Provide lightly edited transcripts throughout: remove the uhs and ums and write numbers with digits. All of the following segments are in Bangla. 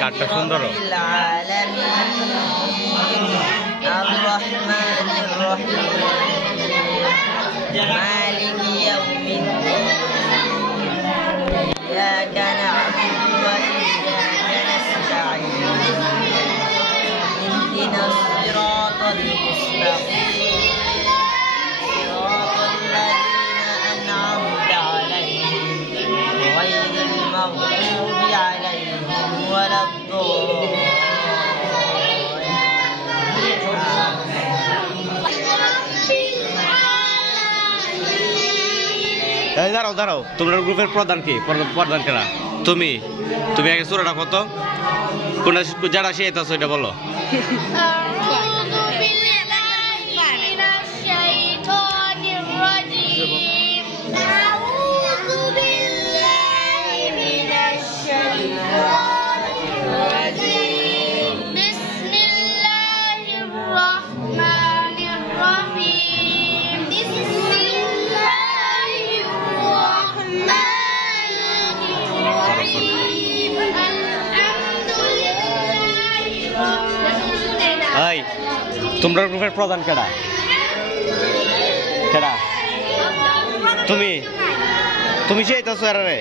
কার্ডটা সুন্দর দাঁড়াও দাঁড়াও তোমার গ্রুপের প্রধান কি প্রধান কেনা তুমি তুমি আগে সুরাটা কত কোনটা যারা শিখাইতেছো এটা বলো তোমরা গ্রুপের প্রধান কেডা কেডা তুমি তুমি শিখাইতেছো এরারে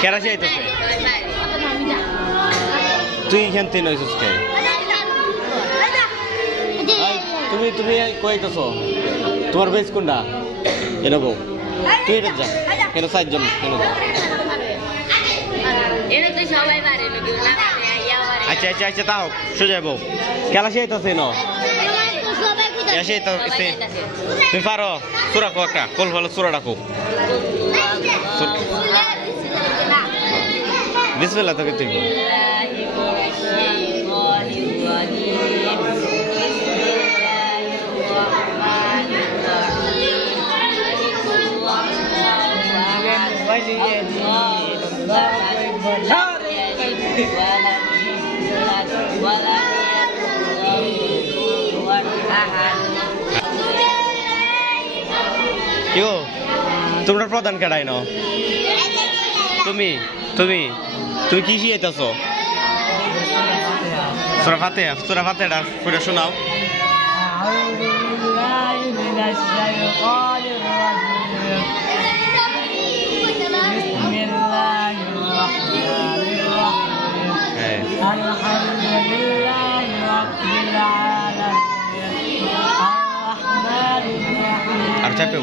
কেডা শিখাইতেছে তুই এখান থেকে নইছিস কে তুমি তুমি কইতেছো তোমার বেশ কোনটা এরকম তুই এটা যা কেন 4 জন কেন আচ্ছা আচ্ছা আচ্ছা তাও সোজা বউ খেলা শিখাইতেছে ন তুমি পারো সুরা কো একটা কোল ভালো সুরা ডাকো বিসমিল্লাহ তোকে তুই কি গো তোমরা প্রধান কেডাই ন তুমি তুমি তুমি কি শিখাইতেছো সূরা ফাতিহা পড়ে শোনাও আর চাপে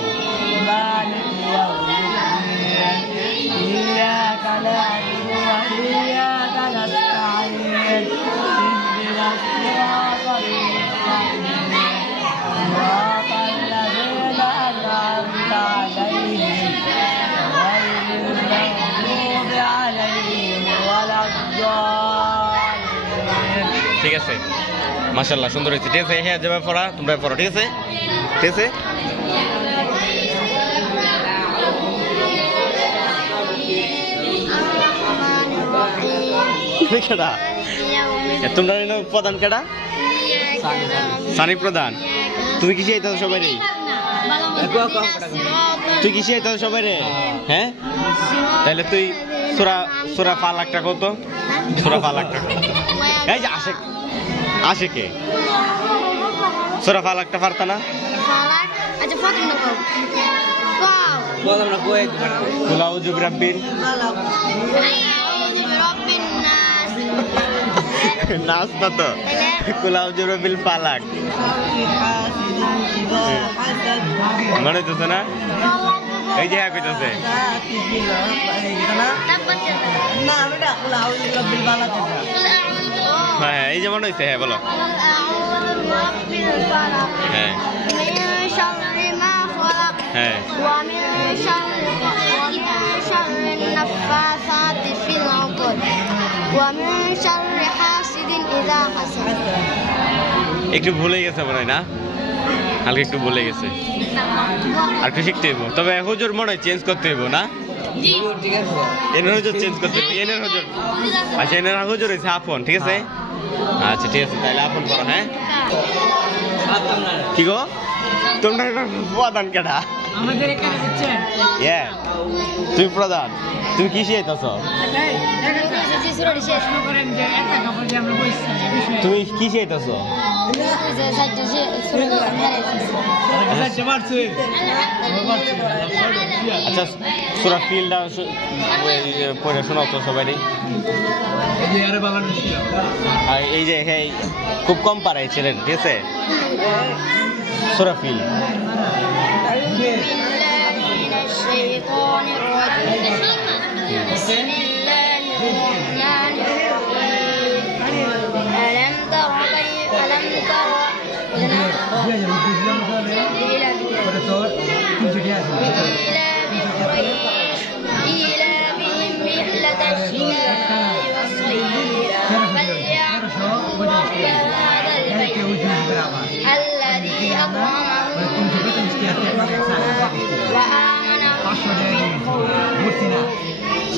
ঠিক আছে মাশাআল্লাহ সুন্দর হয়েছে ঠিক আছে হ্যাঁ যাবে পড়া তোমরা পড়ো ঠিক আছে ঠিক আছে কেডা তোমরা প্রধান কেডা সানি প্রধান তুমি কি চাইতো সবাই রে তুই কি চাইতো সবাই রে হ্যাঁ তাহলে তুই সুরা 5 লাখ টাকা কত সুরা 5 লাখ টাকা এই যে আসে কে সুরা 5 লাখ টাকা পারতা না আচ্ছা প্রথম না কুল আউযু বিরাব্বিন নাস না তো কুল আউযু বিরাব্বিল ফালাক মনে হইতেছে না এই যে কইতেছে হ্যাঁ এই যে মনে হইছে হ্যাঁ বলো হ্যাঁ হ্যাঁ একটু ভুলে গেছে মনে হয় না হালকা একটু ভুলে গেছে আর একটু শিখতে হইব তবে হুজুর মনে হয় চেঞ্জ করতে হইব না এনের হুজুর চেঞ্জ করতে এনের হুজুর আচ্ছা এনের হুজুর হয়েছে আপন ঠিক আছে আচ্ছা ঠিক আছে তাহলে আপন করো হ্যাঁ কি গো তোমরা প্রধান কেডা আমাদের এখানে বুঝছেন হ্যাঁ তুমি প্রধান তুমি কি শিখাইতেছ প্রশ্ন করেন যে একটা কাপড় যে আমরা বইছি তুমি কি শিখাইতেছ আচ্ছা সূরা ফিলটা পড়ে শোনাও তো সবাই আর এই যে হ্যাঁ খুব কম পারাই ছেলের ঠিক আছে সূরা ফিল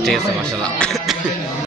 ঠিক আছে মাশাআল্লাহ